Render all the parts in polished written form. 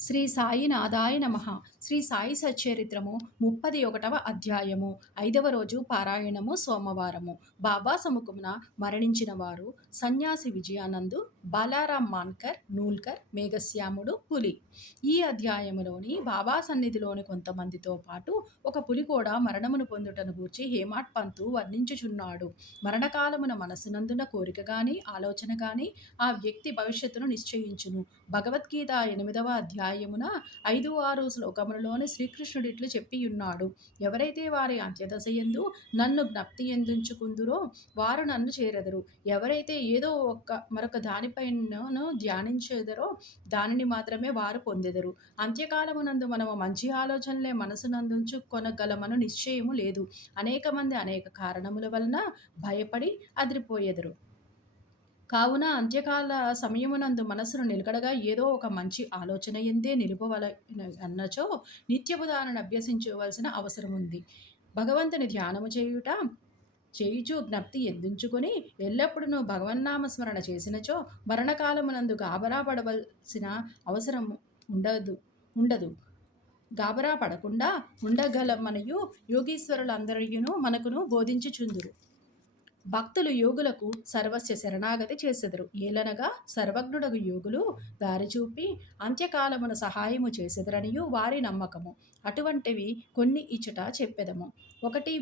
శ్రీ సాయినాథాయ నమః. శ్రీ సాయి సచ్చరిత్రము 31వ అధ్యాయము 5వ రోజు పారాయణము సోమవారము. బాబా సముఖమున మరణించిన వారు సన్యాసి విజయానందు, బాలారాం మాన్కర్, నూల్కర్, మేఘశ్యాముడు, పులి. ఈ అధ్యాయములోని బాబా సన్నిధిలోని కొంతమందితో పాటు ఒక పులి కూడా మరణమును పొందుటను గూర్చి హేమాడ్ పంతు వర్ణించుచున్నాడు. మరణకాలమున మనసునందున కోరిక గాని ఆలోచన గాని ఆ వ్యక్తి భవిష్యత్తును నిశ్చయించును. భగవద్గీత 8వ అధ్యాయమున 5-6 శ్లోకములలోని శ్రీకృష్ణుడు ఇట్లు చెప్పియున్నాడు. ఎవరైతే వారి అంత్యదశయందు నన్ను జ్ఞప్తి ఎందుంచుకుందురో వారు నన్ను చేరెదరు. ఎవరైతే ఏదో మరొక దానిపైనను ధ్యానించెదరో దానిని మాత్రమే వారు పొందెదరు. అంత్యకాలమునందు మనము మంచి ఆలోచనలే మనసునందుంచుకొనగలమను నిశ్చయము లేదు. అనేక మంది అనేక కారణముల వలన భయపడి అదిరిపోయెదరు. కావున అంత్యకాల సమయమునందు మనస్సును నిలకడగా ఏదో ఒక మంచి ఆలోచన ఎందే అన్నచో నిత్యము దానిని అభ్యసించవలసిన అవసరం ఉంది. భగవంతుని ధ్యానము చేయుచు జ్ఞప్తి ఎందుంచుకొని ఎల్లప్పుడూ భగవన్నామస్మరణ చేసినచో మరణకాలమునందు గాబరా పడవలసిన అవసరం ఉండదు. గాబరా పడకుండా ఉండగలమనియు యోగీశ్వరులందరియును మనకును బోధించుచుందురు. భక్తులు యోగులకు సర్వస్య శరణాగతి చేసెదరు. ఏలనగా సర్వజ్ఞుడగు యోగులు దారి చూపి అంత్యకాలమున సహాయము చేసెదరనియు వారి నమ్మకము. అటువంటివి కొన్ని ఇచ్చట చెప్పెదము. 1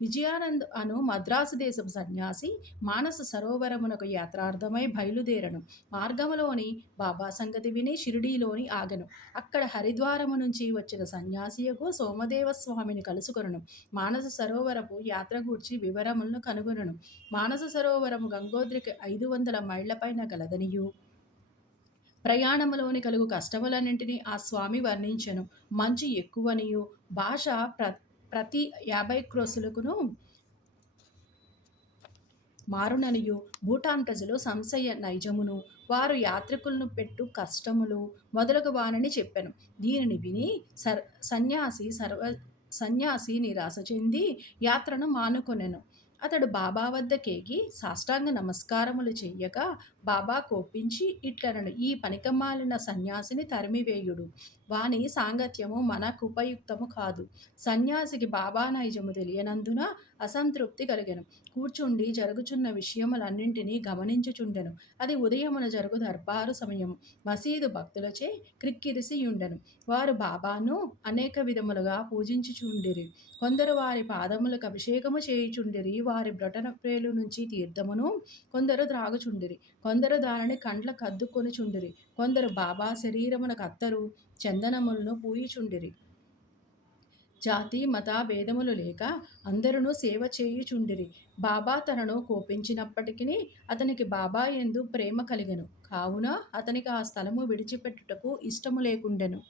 విజయానంద్ అను మద్రాసు దేశపు సన్యాసి మానస సరోవరమునకు యాత్రార్థమై బయలుదేరను. మార్గములోని బాబా సంగతి విని షిరిడీలోని ఆగెను. అక్కడ హరిద్వారము నుంచి వచ్చిన సన్యాసియకు సోమదేవ స్వామిని కలుసుకొనను. మానస సరోవరపు యాత్ర గూర్చి వివరములను కనుగొనను. మానస సరోవరము గంగోత్రికి 500 మైళ్ళ పైన గలదనియు ప్రయాణములోని కలుగు కష్టములన్నింటినీ ఆ స్వామి వర్ణించెను. మంచు ఎక్కువనియు భాష ప్రతి 50 క్రోసులకును మారుననియు భూటాన్ ప్రజలు సంశయ నైజమును వారు యాత్రికులను పెట్టు కష్టములు మొదలగు వానని చెప్పెను. దీనిని విని సన్యాసి నిరాశ చెంది యాత్రను మానుకొనెను. అతడు బాబా వద్దకేగి సాష్టాంగ నమస్కారములు చెయ్యక బాబా కోపించి ఇట్లనను: ఈ పనికిమాలిన సన్యాసిని తరిమివేయుడు. వాని సాంగత్యము మనకుపయుక్తము కాదు. సన్యాసికి బాబా నైజము తెలియనందున అసంతృప్తి కలిగెను. కూర్చుండి జరుగుచున్న విషయములన్నింటినీ గమనించుచుండెను. అది ఉదయమున జరుగు దర్బారు సమయము. మసీదు భక్తులచే క్రిక్కిరిసియుండెను. వారు బాబాను అనేక విధములుగా పూజించుచుండిరి. కొందరు వారి పాదములకు అభిషేకము చేయుచుండిరి. వారి బ్రొటనవేలు నుంచి తీర్థమును కొందరు త్రాగుచుండిరి. కొందరు దానిని కండ్లకద్దుకొనుచుండిరి. కొందరు బాబా శరీరమునకు అత్తరు చందనములను పూయుచుండిరి. జాతి మత భేదములు లేక అందరూ సేవ చేయుచుండిరి. బాబా తనను కోపించినప్పటికీ అతనికి బాబా యందు ప్రేమ కలిగెను. కావున అతనికి ఆ స్థలము విడిచిపెట్టుటకు ఇష్టము లేకుండెను.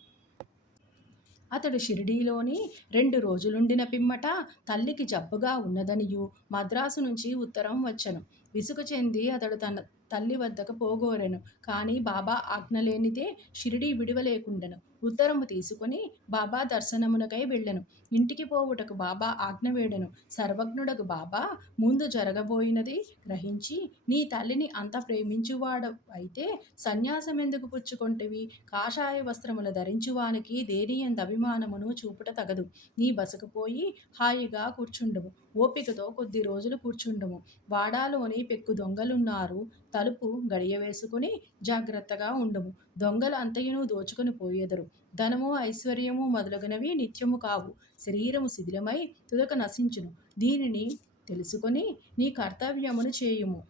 అతడు షిరిడీలోని 2 రోజులుండిన పిమ్మట తల్లికి జబ్బుగా ఉన్నదనియు మద్రాసు నుంచి ఉత్తరం వచ్చెను. విసుగు చెంది అతడు తన తల్లి వద్దకు పోగోరెను. కానీ బాబా ఆజ్ఞ లేనిదే షిరిడీ విడువలేకుండెను. ఉత్తరము తీసుకొని బాబా దర్శనమునకై వెళ్ళెను. ఇంటికి పోవుటకు బాబా ఆజ్ఞ వేడెను. సర్వజ్ఞుడగు బాబా ముందు జరగబోయినది గ్రహించి, నీ తల్లిని అంత ప్రేమించువాడవైతే సన్యాసమెందుకు పుచ్చుకొంటివి? కాషాయ వస్త్రములు ధరించువానికి దేనియందు అభిమానమును చూపుట తగదు. నీ బసకు పోయి హాయిగా కూర్చుండుము. ఓపికతో కొద్ది రోజులు కూర్చుండుము. వాడాలోని పెక్కు దొంగలున్నారు. తలుపు గడియ వేసుకుని జాగ్రత్తగా ఉండుము. దొంగలు అంతయును దోచుకొని పోయెదరు. ధనము ఐశ్వర్యము మొదలగునవి నిత్యము కావు. శరీరము శిథిలమై తుదక నశించును. దీనిని తెలుసుకొని నీ కర్తవ్యమును చేయుము.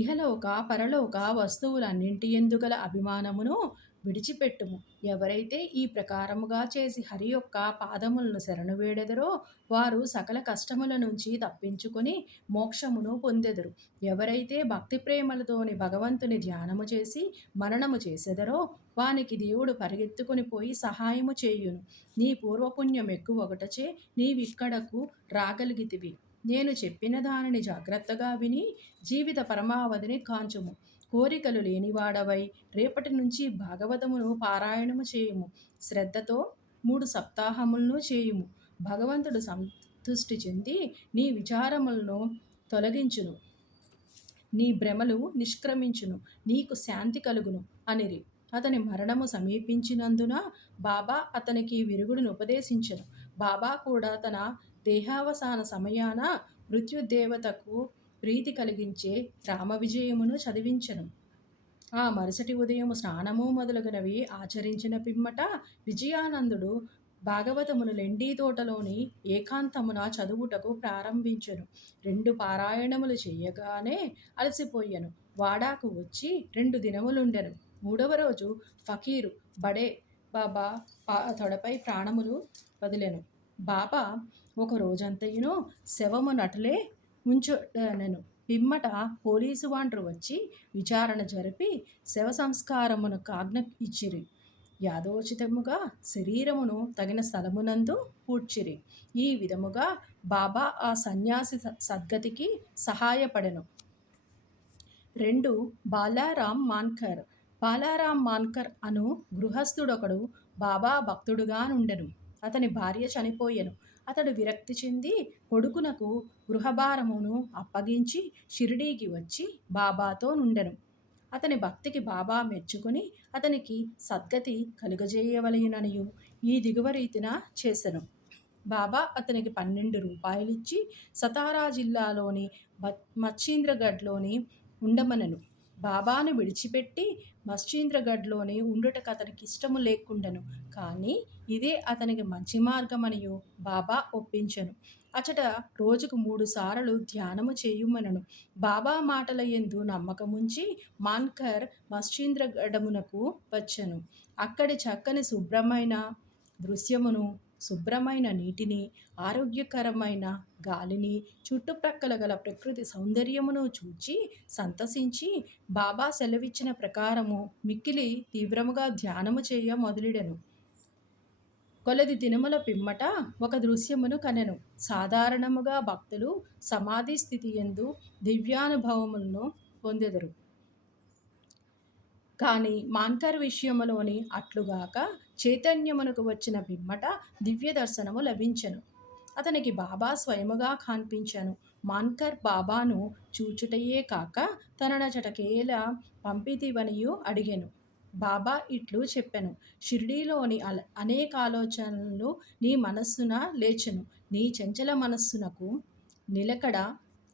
ఇహలోక పరలోక వస్తువులన్నింటియందు గల అభిమానమును విడిచిపెట్టుము. ఎవరైతే ఈ ప్రకారముగా చేసి హరి యొక్క పాదములను శరణు వేడెదరో వారు సకల కష్టముల నుంచి తప్పించుకొని మోక్షమును పొందెదరు. ఎవరైతే భక్తి ప్రేమలతోని భగవంతుని ధ్యానము చేసి మననము చేసెదరో వానికి దేవుడు పరిగెత్తుకొని పోయి సహాయము చేయును. నీ పూర్వపుణ్యం ఎక్కువొకటచే నీవిక్కడకు రాగలిగితివి. నేను చెప్పిన దానిని జాగ్రత్తగా విని జీవిత పరమావధిని కాంచుము. కోరికలు లేనివాడవై రేపటి నుంచి భాగవతమును పారాయణము చేయుము. శ్రద్ధతో 3 సప్తాహములను చేయుము. భగవంతుడు సంతుష్టి చెంది నీ విచారములను తొలగించును. నీ భ్రమలు నిష్క్రమించును, నీకు శాంతి కలుగును అనిరి. అతని మరణము సమీపించినందున బాబా అతనికి విరుగుడును ఉపదేశించెను. బాబా కూడా తన దేహావసాన సమయాన మృత్యుదేవతకు ప్రీతి కలిగించే రామ విజయమును చదివించెను. ఆ మరుసటి ఉదయము స్నానము మొదలగునవి ఆచరించిన పిమ్మట విజయానందుడు భాగవతమును లెండి తోటలోని ఏకాంతమున చదువుటకు ప్రారంభించెను. 2 పారాయణములు చేయగానే అలసిపోయెను. వాడాకు వచ్చి 2 దినములుండెను. 3వ రోజు ఫకీరు బడే బాబా తొడపై ప్రాణములు వదిలెను. బాబా ఒక రోజంతయును శవము నటలే ఉంచుటనెను. పిమ్మట పోలీసు వాండ్రు వచ్చి విచారణ జరిపి శవ సంస్కారమునకు ఆజ్ఞ ఇచ్చిరి. యాదోచితముగా శరీరమును తగిన స్థలమునందు పూడ్చిరి. ఈ విధముగా బాబా ఆ సన్యాసి సద్గతికి సహాయపడెను. 2. బాలారాం మాన్కర్. బాలారాం మాన్కర్ అను గృహస్థుడొకడు బాబా భక్తుడుగా నుండెను. అతని భార్య చనిపోయెను. అతడు విరక్తి చెంది కొడుకునకు గృహభారమును అప్పగించి షిరిడీకి వచ్చి బాబాతో నుండెను. అతని భక్తికి బాబా మెచ్చుకొని అతనికి సద్గతి కలుగజేయవలెననియు ఈ దిగువ రీతిన చేసెను. బాబా అతనికి 12 రూపాయలిచ్చి సతారా జిల్లాలోని మచ్చింద్రగఢ్లోని ఉండమనెను. బాబాను విడిచిపెట్టి మచ్చింద్రగఢ్లోని ఉండుటకు అతనికి ఇష్టము లేకుండెను. కానీ ఇదే అతనికి మంచి మార్గమనియు బాబా ఒప్పించెను. అచట రోజుకు 3 సార్లు ధ్యానము చేయుమనెను. బాబా మాటల యందు నమ్మకముంచి మాన్కర్ మచ్చింద్రగఢమునకు వచ్చెను. అక్కడి చక్కని శుభ్రమైన దృశ్యమును, శుభ్రమైన నీటిని, ఆరోగ్యకరమైన గాలిని, చుట్టుప్రక్కల గల ప్రకృతి సౌందర్యమును చూచి సంతసించి బాబా సెలవిచ్చిన ప్రకారము మిక్కిలి తీవ్రముగా ధ్యానము చేయ మొదలెడెను. కొలది దినముల పిమ్మట ఒక దృశ్యమును కనెను. సాధారణముగా భక్తులు సమాధి స్థితి యందు దివ్యానుభవములను పొందెదరు. కానీ మాన్కర్ విషయములోని అట్లుగాక చైతన్యమునకు వచ్చిన పిమ్మట దివ్య దర్శనము లభించెను. అతనికి బాబా స్వయముగా కనిపించెను. మాన్కర్ బాబాను చూచుటయే కాక తననచటకేల పంపితివనియు అడిగెను. బాబా ఇట్లు చెప్పెను. షిరిడీలోని అనేక ఆలోచనలు నీ మనస్సున లేచెను. నీ చంచల మనస్సునకు నిలకడ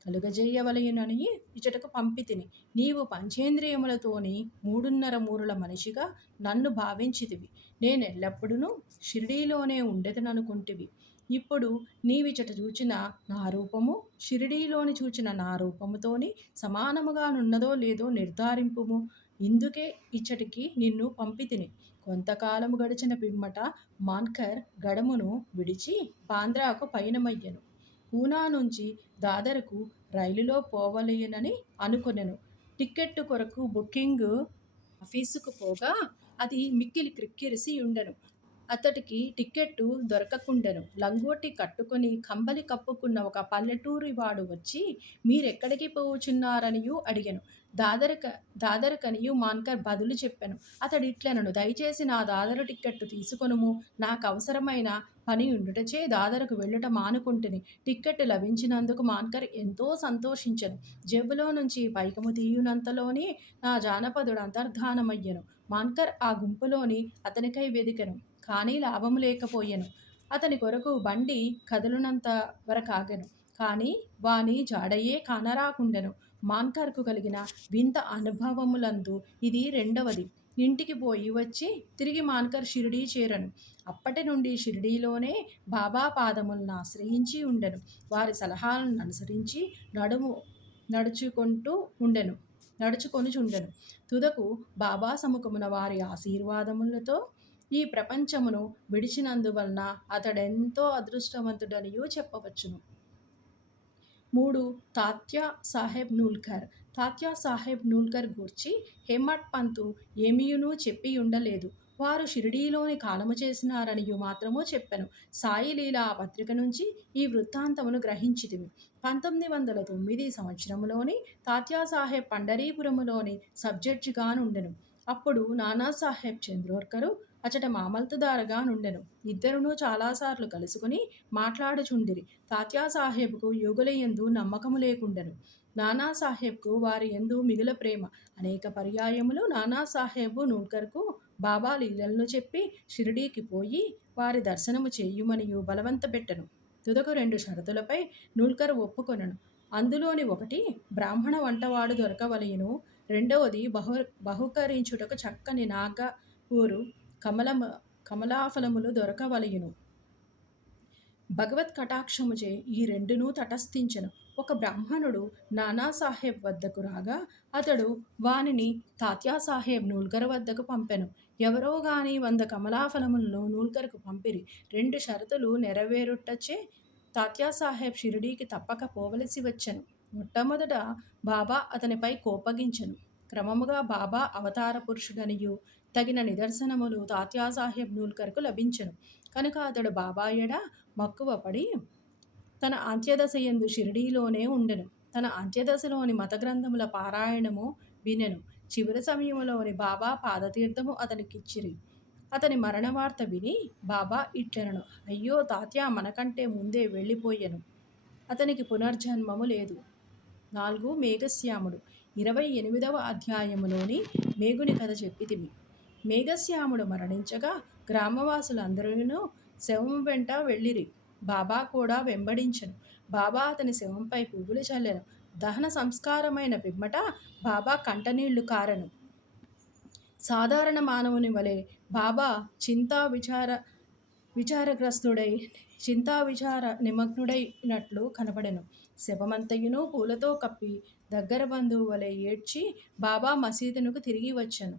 కలుగజేయవలయునని ఇచటకు పంపితిని. నీవు పంచేంద్రియములతోని 3.5 మూరల మనిషిగా నన్ను భావించితివి. నేనెల్లప్పుడూ షిరిడీలోనే ఉండెదననుకుంటివి. ఇప్పుడు నీవిచట చూచిన నా రూపము షిరిడీలోని చూచిన నా రూపముతోని సమానముగా నున్నదో లేదో నిర్ధారింపుము. ఇందుకే ఇచ్చటికి నిన్ను పంపితిని. కొంతకాలము గడిచిన పిమ్మట మాన్కర్ గడమును విడిచి బాంద్రాకు పయనమయ్యెను. పూనా నుంచి దాదరకు రైలులో పోవలెనని అనుకొనెను. టిక్కెట్టు కొరకు బుకింగ్ ఆఫీసుకు పోగా అది మిక్కిలి క్రిక్కిరిసి ఉండెను. అతడికి టిక్కెట్టు దొరకకుండెను. లంగోటి కట్టుకొని కంబలి కప్పుకున్న ఒక పల్లెటూరి వాడు వచ్చి మీరెక్కడికి పోవుచున్నారనియు అడిగెను. దాదరకనియు మాన్కర్ బదులు చెప్పెను. అతడిట్లనెను, దయచేసి నా దాదరు టిక్కెట్టు తీసుకొనుము. నాకవసరమైన పని ఉండుటచే దాదరకు వెళ్ళుట మానుకుంటిని. టిక్కెట్టు లభించినందుకు మాన్కర్ ఎంతో సంతోషించెను. జేబులో నుంచి పైకము తీయునంతలోనే నా జానపదుడు అంతర్ధానమయ్యెను. మాన్కర్ ఆ గుంపులోని అతనికై వెదికెను. కానీ లాభము లేకపోయెను. అతని కొరకు బండి కదులునంత వరకాగెను. కానీ వాని జాడయే కానరాకుండెను. మాన్కర్కు కలిగిన వింత అనుభవములందు ఇది 2వది. ఇంటికి పోయి వచ్చి తిరిగి మాన్కర్ షిరిడీ చేరెను. అప్పటి నుండి షిరిడీలోనే బాబా పాదములను ఆశ్రయించి ఉండెను. వారి సలహాలను అనుసరించి నడుచుకొనుచుండెను. తుదకు బాబా సముఖమున వారి ఆశీర్వాదములతో ఈ ప్రపంచమును విడిచినందువలన అతడెంతో అదృష్టవంతుడనియూ చెప్పవచ్చును. 3. తాత్యా సాహెబ్ నూల్కర్. తాత్యా సాహెబ్ నూల్కర్ గూర్చి హేమట్ పంతు ఏమియునూ చెప్పి ఉండలేదు. వారు షిరిడీలోని కాలము చేసినారనియు మాత్రము చెప్పెను. సాయి లీలా పత్రిక నుంచి ఈ వృత్తాంతమును గ్రహించితిమి. 1909 సంవత్సరములోని తాత్యాసాహెబ్ పండరీపురములోని సబ్జడ్జిగా నుండెను. అప్పుడు నానాసాహెబ్ చంద్రోర్కరు అచట మామల్తుదారుగా నుండెను. ఇద్దరును చాలాసార్లు కలుసుకుని మాట్లాడుచుండిరి. తాత్యాసాహెబ్కు యోగులయందు నమ్మకము లేకుండెను. నానాసాహెబ్కు వారి యందు మిగుల ప్రేమ. అనేక పర్యాయములు నానాసాహెబు నూల్కర్కు బాబా లీలలను చెప్పి షిరిడీకి పోయి వారి దర్శనము చేయుమనియు బలవంతపెట్టెను. తుదకు 2 షరతులపై నూల్కర్ ఒప్పుకొనెను. అందులోని ఒకటి బ్రాహ్మణ వంటవాడు దొరకవలయును, రెండవది బహుకరించుటకు చక్కని నాగపూరు కమలాఫలములు దొరకవలయును. భగవత్ కటాక్షముచే ఈ రెండునూ తటస్థించెను. ఒక బ్రాహ్మణుడు నానాసాహెబ్ వద్దకు రాగా అతడు వానిని తాత్యాసాహెబ్ నూల్కర్ వద్దకు పంపెను. ఎవరో గాని 100 కమలాఫలములను నూల్కర్కు పంపిరి. 2 షరతులు నెరవేరుటచే తాత్యాసాహెబ్ షిరిడీకి తప్పక పోవలసి వచ్చెను. మొట్టమొదట బాబా అతనిపై కోపగించెను. క్రమముగా బాబా అవతార పురుషుడనియు తగిన నిదర్శనములు తాత్యాసాహెబ్ నూల్కర్కు లభించెను. కనుక అతడు బాబా ఎడ మక్కువపడి తన అంత్యదశయందు షిరిడీలోనే ఉండెను. తన అంత్యదశలోని మతగ్రంథముల పారాయణము వినెను. చివరి సమయములోని బాబా పాదతీర్థము అతనికిచ్చిరి. అతని మరణవార్త విని బాబా ఇట్లనెను: అయ్యో తాత్యా మనకంటే ముందే వెళ్ళిపోయెను. అతనికి పునర్జన్మము లేదు. 4 మేఘశ్యాముడు 28వ అధ్యాయములోని మేఘుని కథ చెప్పితిమి. మేఘశ్యాముడు మరణించగా గ్రామవాసులందరూ శవం వెంట వెళ్ళిరి. బాబా కూడా వెంబడించెను. బాబా అతని శవంపై పువ్వులు చల్లెను. దహన సంస్కారమైన పిమ్మట బాబా కంటనీళ్లు కారెను. సాధారణ మానవుని వలె బాబా చింతా విచార నిమగ్నుడైనట్లు కనబడెను. శవమంతయును పూలతో కప్పి దగ్గర బంధువు వలె ఏడ్చి బాబా మసీదునకు తిరిగి వచ్చెను.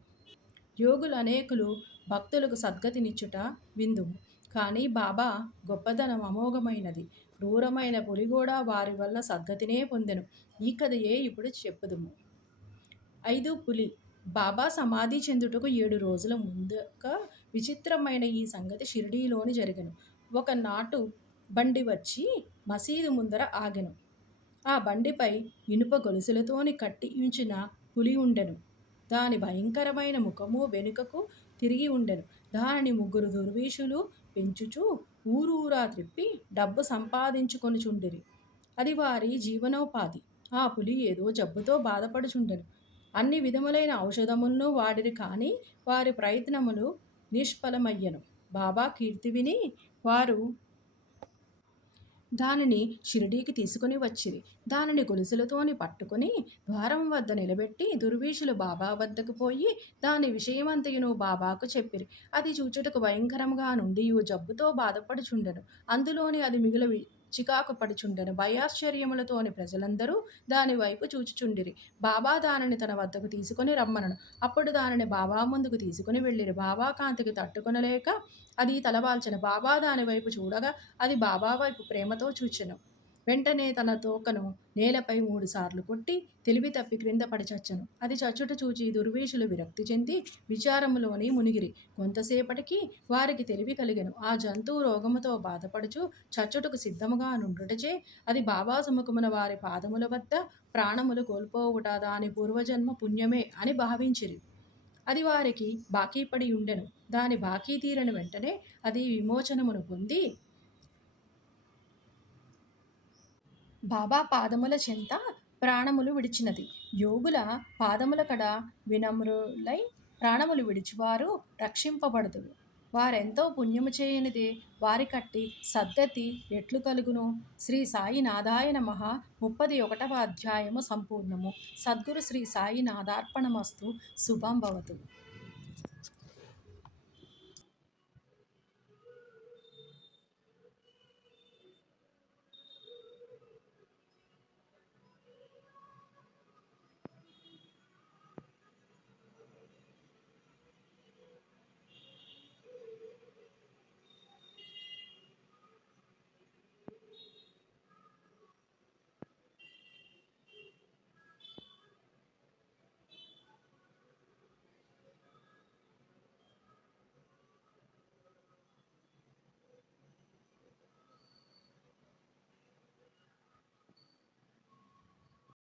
యోగులు అనేకులు భక్తులకు సద్గతినిచ్చుట విందుము. కానీ బాబా గొప్పదనం అమోఘమైనది. క్రూరమైన పులి కూడా వారి వల్ల సద్గతినే పొందెను. ఈ కథయే ఇప్పుడు చెప్పుదుము. 5 పులి. బాబా సమాధి చెందుటకు 7 రోజుల ముందుగా విచిత్రమైన ఈ సంగతి షిరిడీలోని జరిగెను. ఒక నాటు బండి వచ్చి మసీదు ముందర ఆగెను. ఆ బండిపై ఇనుప గొలుసులతోని కట్టి ఉంచిన పులి ఉండెను. దాని భయంకరమైన ముఖము వెనుకకు తిరిగి ఉండెను. దానిని 3 దుర్విషులు పెంచుచూ ఊరూరా త్రిప్పి డబ్బు సంపాదించుకొనుచుండిరి. అది వారి జీవనోపాధి. ఆ పులి ఏదో జబ్బుతో బాధపడుచుండెను. అన్ని విధములైన ఔషధములను వాడిరి. కానీ వారి ప్రయత్నములు నిష్ఫలమయ్యెను. బాబా కీర్తి విని వారు దానిని షిరిడీకి తీసుకుని వచ్చిరి. దానిని గొలుసులతోని పట్టుకుని ద్వారం వద్ద నిలబెట్టి దుర్విషులు బాబా వద్దకు పోయి దాని విషయమంతయును బాబాకు చెప్పిరి. అది చూచుటకు భయంకరముగా నుండియు జబ్బుతో బాధపడుచుండెను. అందులోని అది మిగుల చికాకు పడుచుండెను. భయాశ్చర్యములతోని ప్రజలందరూ దాని వైపు చూచుచుండిరి. బాబా దానిని తన వద్దకు తీసుకుని రమ్మనను. అప్పుడు దానిని బాబా ముందుకు తీసుకుని వెళ్ళిరి. బాబా కాంతికి తట్టుకొనలేక అది తలవాల్చెను. బాబా దాని వైపు చూడగా అది బాబా వైపు ప్రేమతో చూచెను. వెంటనే తన తోకను నేలపై 3 సార్లు కొట్టి తెలివి తప్పి క్రింద పడి చచ్చెను. అది చచ్చుట చూచి దుర్వేషులు విరక్తి చెంది విచారములోని మునిగిరి. కొంతసేపటికి వారికి తెలివి కలిగెను. ఆ జంతువు రోగముతో బాధపడుచు చచ్చుటకు సిద్ధముగా నుండుటచే అది బాబా సముఖమున వారి పాదముల వద్ద ప్రాణములు కోల్పోవుట దాని పూర్వజన్మ పుణ్యమే అని భావించిరి. అది వారికి బాకీ పడి ఉండెను. దాని బాకీ తీరని వెంటనే అది విమోచనమును పొంది బాబా పాదముల చెంత ప్రాణములు విడిచినది. యోగుల పాదముల కడ వినమ్రులై ప్రాణములు విడిచివారు రక్షింపబడుదురు. వారెంతో పుణ్యము చేయనిదే వారికట్టి సద్గతి ఎట్లు కలుగును? శ్రీ సాయి నాథాయ నమః. 31వ అధ్యాయము సంపూర్ణము. సద్గురు శ్రీ సాయి నాథార్పణమస్తు. శుభం భవతు.